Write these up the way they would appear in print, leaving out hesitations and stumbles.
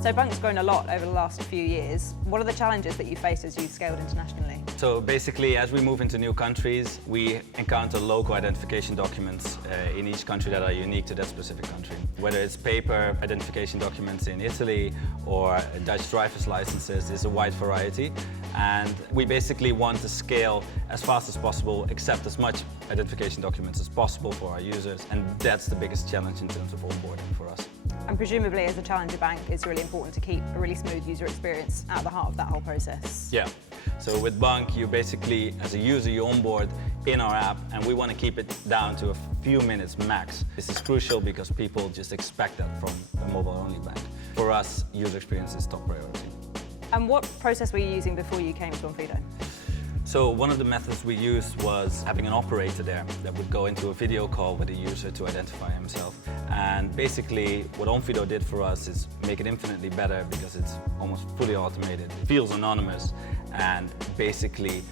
So bunq's grown a lot over the last few years. What are the challenges that you face as you've scaled internationally? So basically, as we move into new countries, we encounter local identification documents in each country that are unique to that specific country. Whether it's paper identification documents in Italy or Dutch driver's licenses, there's a wide variety. And we basically want to scale as fast as possible, accept as much identification documents as possible for our users. And that's the biggest challenge in terms of onboarding for us. And presumably, as a challenger bank, it's really important to keep a really smooth user experience at the heart of that whole process. Yeah. So with bunq, you basically, as a user, you onboard in our app, and we want to keep it down to a few minutes max. This is crucial because people just expect that from a mobile-only bank. For us, user experience is top priority. And what process were you using before you came to Onfido? So one of the methods we used was having an operator there that would go into a video call with a user to identify himself. And basically what Onfido did for us is make it infinitely better because it's almost fully automated. It feels anonymous and basically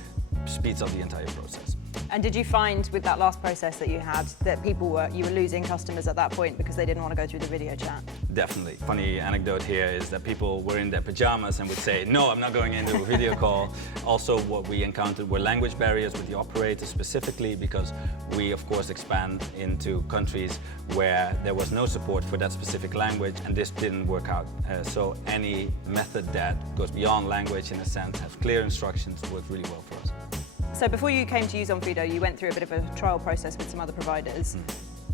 speeds up the entire process. And did you find with that last process that you had that you were losing customers at that point because they didn't want to go through the video chat? Definitely. Funny anecdote here is that people were in their pajamas and would say, no, I'm not going into a video call. Also, what we encountered were language barriers with the operator specifically because we, of course, expand into countries where there was no support for that specific language, and this didn't work out. So any method that goes beyond language, in a sense, has clear instructions, works really well for us. So before you came to use Onfido, you went through a bit of a trial process with some other providers.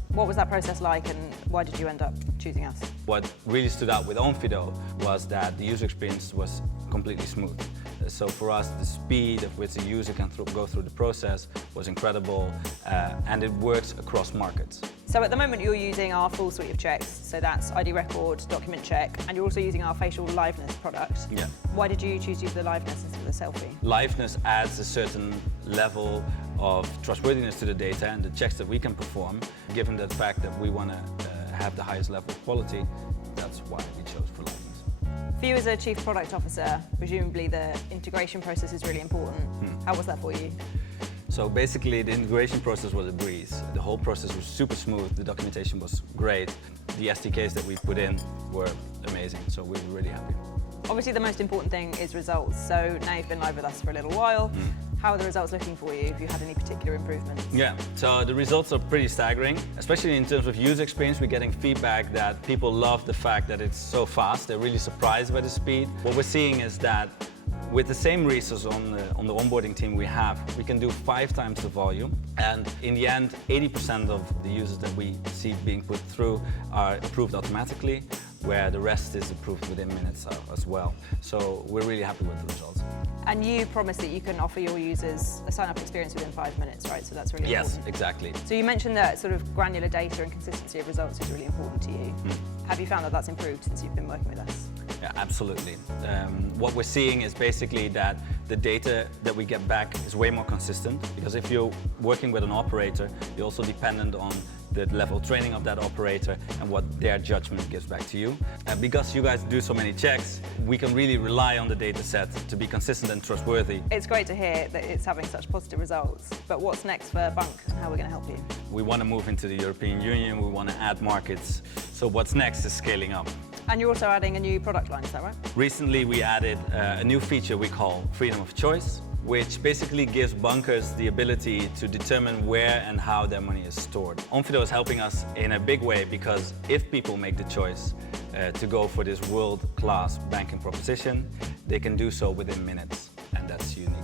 What was that process like, and why did you end up choosing us? What really stood out with Onfido was that the user experience was completely smooth. So for us, the speed at which the user can go through the process was incredible, and it works across markets. So at the moment you're using our full suite of checks, so that's ID record, document check, and you're also using our facial liveness product. Yeah. Why did you choose to use the liveness instead of the selfie? Liveness adds a certain level of trustworthiness to the data and the checks that we can perform. Given the fact that we want to have the highest level of quality, that's why we chose for liveness. For you as a Chief Product Officer, presumably the integration process is really important. How was that for you? So basically the integration process was a breeze. The whole process was super smooth, the documentation was great. The SDKs that we put in were amazing, so we were really happy. Obviously the most important thing is results, so now you've been live with us for a little while. How are the results looking for you? Have you had any particular improvements? Yeah, so the results are pretty staggering, especially in terms of user experience. We're getting feedback that people love the fact that it's so fast. They're really surprised by the speed. What we're seeing is that with the same resources on the onboarding team we have, we can do 5 times the volume. And in the end, 80% of the users that we see being put through are approved automatically, where the rest is approved within minutes as well. So we're really happy with the results. And you promised that you can offer your users a sign-up experience within 5 minutes, right? So that's really important. Yes, exactly. So you mentioned that sort of granular data and consistency of results is really important to you. Have you found that that's improved since you've been working with us? Yeah, absolutely. What we're seeing is basically that the data that we get back is way more consistent, because if you're working with an operator, you're also dependent on the level of training of that operator and what their judgment gives back to you. And because you guys do so many checks, we can really rely on the data set to be consistent and trustworthy. It's great to hear that it's having such positive results, but what's next for bunq and how we're going to help you? We want to move into the European Union, we want to add markets. So what's next is scaling up. And you're also adding a new product line, is that right? Recently we added a new feature we call freedom of choice, which basically gives bunkers the ability to determine where and how their money is stored. Onfido is helping us in a big way because if people make the choice to go for this world-class banking proposition, they can do so within minutes, and that's unique.